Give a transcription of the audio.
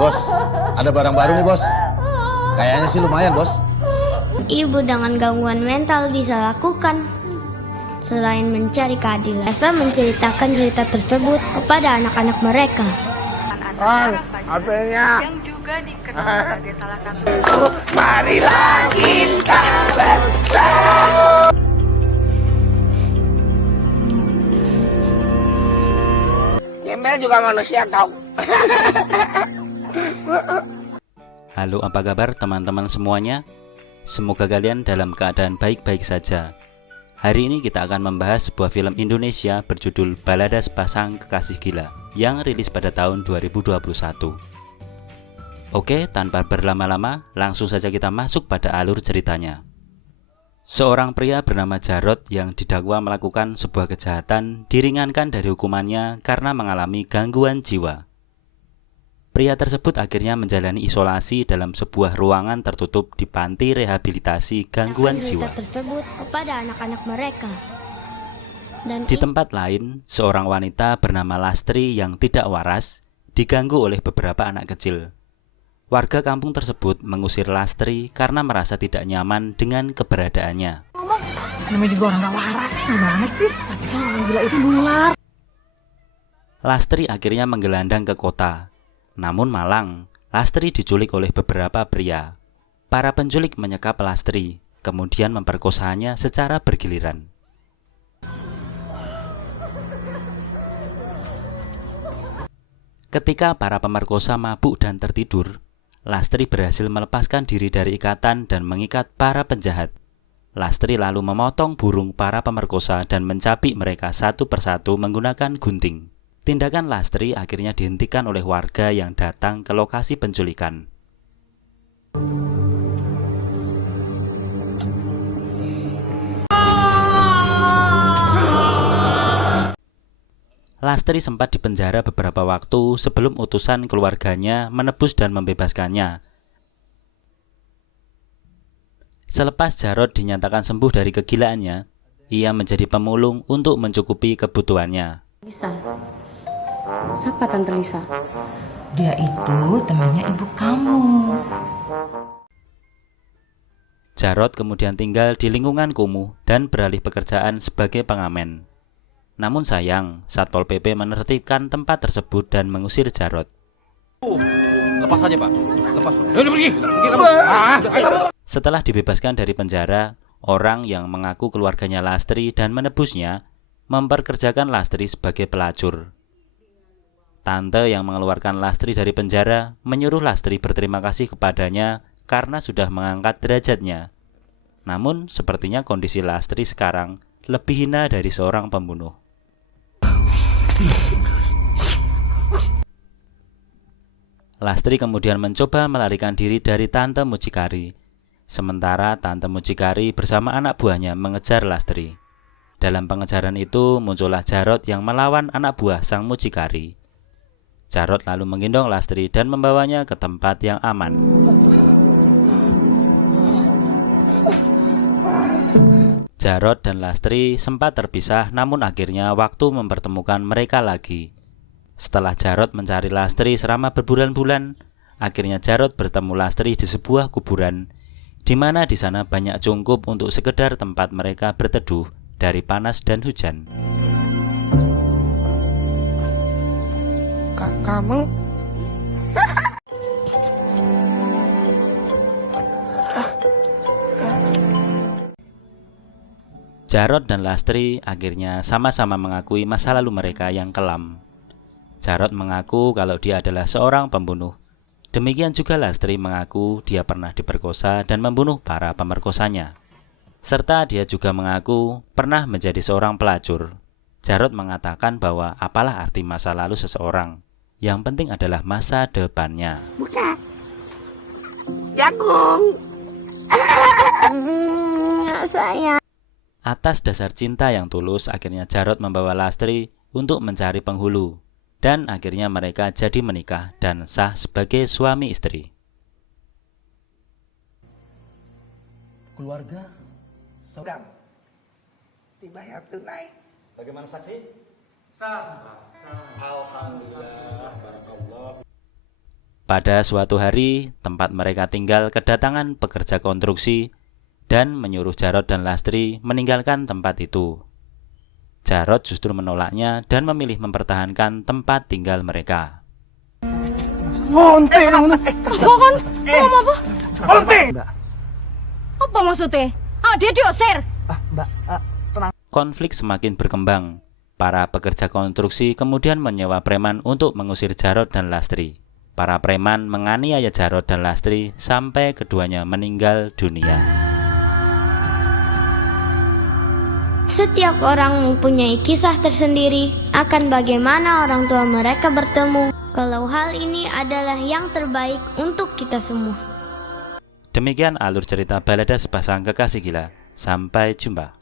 Bos, ada barang baru nih bos. Kayaknya sih lumayan bos. Ibu dengan gangguan mental bisa lakukan selain mencari keadilan, Esa menceritakan cerita tersebut kepada anak-anak mereka. Apanya? Yang juga dikenal sebagai salah satu. Marilah kita bersatu. Gembel juga manusia kau. Halo, apa kabar teman-teman semuanya? Semoga kalian dalam keadaan baik-baik saja. Hari ini kita akan membahas sebuah film Indonesia berjudul Balada Sepasang Kekasih Gila yang rilis pada tahun 2021. Oke, tanpa berlama-lama, langsung saja kita masuk pada alur ceritanya. Seorang pria bernama Jarot yang didakwa melakukan sebuah kejahatan diringankan dari hukumannya karena mengalami gangguan jiwa. Pria tersebut akhirnya menjalani isolasi dalam sebuah ruangan tertutup di panti rehabilitasi gangguan jiwa. Tersebut kepada anak-anak mereka. Dan di tempat lain, seorang wanita bernama Lastri yang tidak waras diganggu oleh beberapa anak kecil. Warga kampung tersebut mengusir Lastri karena merasa tidak nyaman dengan keberadaannya. Namanya juga orang gak waras, gimana sih? Tapi kan orang gila itu nular. Lastri akhirnya menggelandang ke kota. Namun malang, Lastri diculik oleh beberapa pria. Para penculik menyekap Lastri, kemudian memperkosanya secara bergiliran. Ketika para pemerkosa mabuk dan tertidur, Lastri berhasil melepaskan diri dari ikatan dan mengikat para penjahat. Lastri lalu memotong burung para pemerkosa dan mencapik mereka satu persatu menggunakan gunting. Tindakan Lastri akhirnya dihentikan oleh warga yang datang ke lokasi penculikan. Lastri sempat dipenjara beberapa waktu sebelum utusan keluarganya menebus dan membebaskannya. Selepas Jarot dinyatakan sembuh dari kegilaannya, ia menjadi pemulung untuk mencukupi kebutuhannya. Lisa. Siapa Tante Lisa? Dia itu temannya ibu kamu. Jarot kemudian tinggal di lingkungan kumuh dan beralih pekerjaan sebagai pengamen. Namun sayang, Satpol PP menertibkan tempat tersebut dan mengusir Jarot. Lepas saja Pak, lepas. Pergi kamu. Setelah dibebaskan dari penjara, orang yang mengaku keluarganya Lastri dan menebusnya memperkerjakan Lastri sebagai pelacur. Tante yang mengeluarkan Lastri dari penjara menyuruh Lastri berterima kasih kepadanya karena sudah mengangkat derajatnya. Namun sepertinya kondisi Lastri sekarang lebih hina dari seorang pembunuh. Lastri kemudian mencoba melarikan diri dari Tante Mucikari. Sementara Tante Mucikari bersama anak buahnya mengejar Lastri. Dalam pengejaran itu muncullah Jarot yang melawan anak buah sang mucikari. Jarot lalu menggendong Lastri dan membawanya ke tempat yang aman. Jarot dan Lastri sempat terpisah, namun akhirnya waktu mempertemukan mereka lagi. Setelah Jarot mencari Lastri selama berbulan-bulan, akhirnya Jarot bertemu Lastri di sebuah kuburan, di mana di sana banyak cungkup untuk sekedar tempat mereka berteduh dari panas dan hujan. Kamu? Jarot dan Lastri akhirnya sama-sama mengakui masa lalu mereka yang kelam. Jarot mengaku kalau dia adalah seorang pembunuh. Demikian juga Lastri mengaku dia pernah diperkosa dan membunuh para pemerkosanya. Serta dia juga mengaku pernah menjadi seorang pelacur. Jarot mengatakan bahwa apalah arti masa lalu seseorang, yang penting adalah masa depannya. Bukan. Jagung. Sayang. Atas dasar cinta yang tulus, akhirnya Jarot membawa Lastri untuk mencari penghulu. Dan akhirnya mereka jadi menikah dan sah sebagai suami istri. Keluarga Sogam. Dibayar tunai. bagaimana saksi? Sah. Alhamdulillah, barakallah. Pada suatu hari, tempat mereka tinggal kedatangan pekerja konstruksi dan menyuruh Jarod dan Lastri meninggalkan tempat itu. Jarod justru menolaknya dan memilih mempertahankan tempat tinggal mereka. Apa maksudnya? Ah, dia diusir. Konflik semakin berkembang. Para pekerja konstruksi kemudian menyewa preman untuk mengusir Jarod dan Lastri. Para preman menganiaya Jarod dan Lastri sampai keduanya meninggal dunia. Setiap orang mempunyai kisah tersendiri akan bagaimana orang tua mereka bertemu. Kalau hal ini adalah yang terbaik untuk kita semua. Demikian alur cerita Balada Sepasang Kekasih Gila. Sampai jumpa.